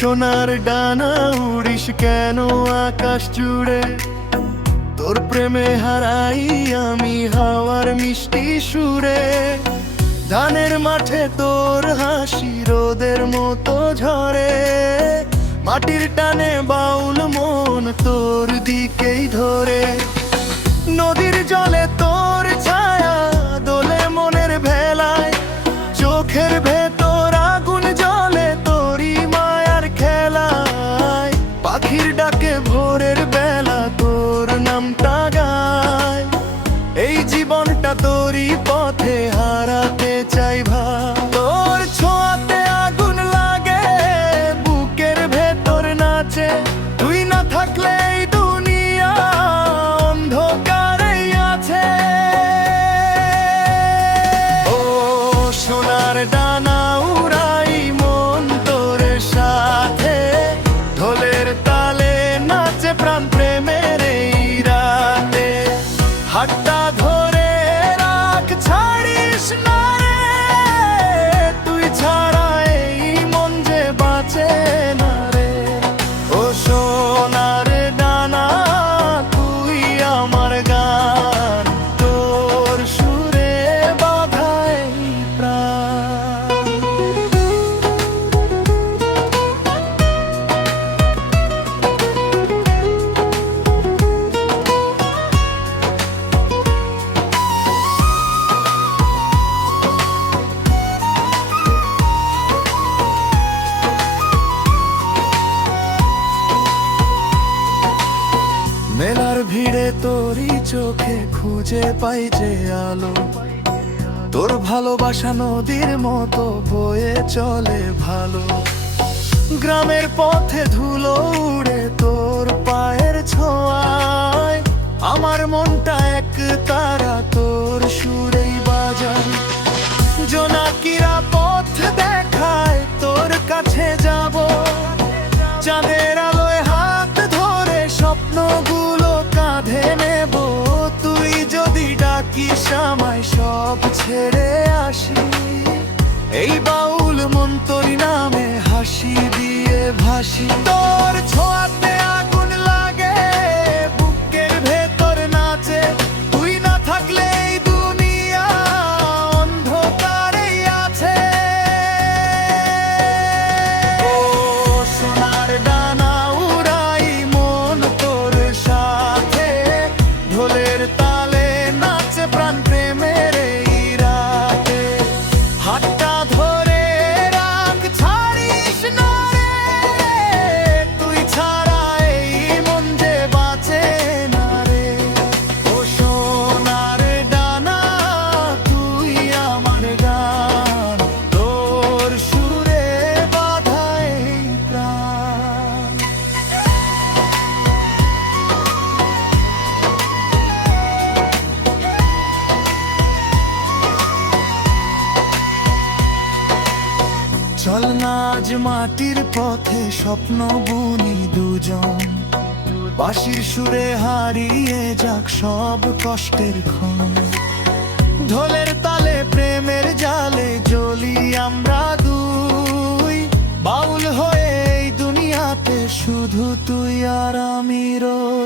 সোনার ডানা উড়িস কেন আকাশ জুড়ে, তোর প্রেমে হারাই আমি হাওয়ার মিষ্টি সুরে। ধানের মাঠে তোর হাসি রোদের মতো ঝরে, মাটির টানে বাউল মন তোর দিকেই ধরে। নদীর জলে তোর ছায়া দোলে মনের ভেলায়, চোখের ভেতর আগুন জ্বলে তোরই মায়ার খেলায়। পাখির ডাকে ভোরের বেলা তোর নামটা গায়, এই জীবনটা তোরই পথে হারাতে চাই ভাই। তোর ছোঁয়াতে আগুন লাগে বুকের ভেতর নাচে, তুই না থাকলে এই দুনিয়া অন্ধকারেই আছে। ও সোনার ডানা উড়াই মন তোর সাথে, ঢোলের তালে নাচে প্রাণ প্রেমের এই রাতে। হাতটা ধরে রাখ ছাড়িস না রে, তুই ছাড়া এই মন যে বাঁচে না রে। ও সোনার ডানা তুই আমার গান, তোর সুরে বাঁধাই প্রাণ। মেলার ভিড়ে তোরই চোখে খুঁজে পাই যে আলো, তোর ভালোবাসা নদীর মতো বয়ে চলে ভালো। গ্রামের পথে ধুলো উড়ে তোর পায়ের ছোঁয়ায়, আমার মনটা এক তারা তোর সুরেই বাজায়। জোনাকিরা পথ দেখায় তোর কাছে যাব, চাঁদের আলোয় হাত ধরে স্বপ্নগুলো কাঁধে নেব। তুই যদি ডাকিস আমায় সব ছেড়ে আসি, এই বাউল মন তোর নামে হাসি দিয়ে ভাসি। তোর ছোঁয়াতে আগুন লাগে বুকের ভেতর নাচে, তুই না থাকলে এই দুনিয়া অন্ধকারেই আছে। ও সোনার ডানা উড়াই মন তোর সাথে, ঢোলের তালে নাচে প্রাণ প্রেমের এই রাতে। হাতটা ধরে রাখ ছাড়িস না রে, তুই ছাড়া এই মন যে বাঁচে না রে। ও সোনার ডানা তুই আমার গান, তোর সুরে বাঁধাই প্রাণ। চল না আজ মাটির পথে স্বপ্ন বুনি দুজন, বাঁশির সুরে হারিয়ে যাক সব কষ্টের ক্ষণ। ঢোলের তালে প্রেমের জালে জ্বলি আমরা দুই, বাউল হয়ে এই দুনিয়াতে শুধু তুই আর আমি রই।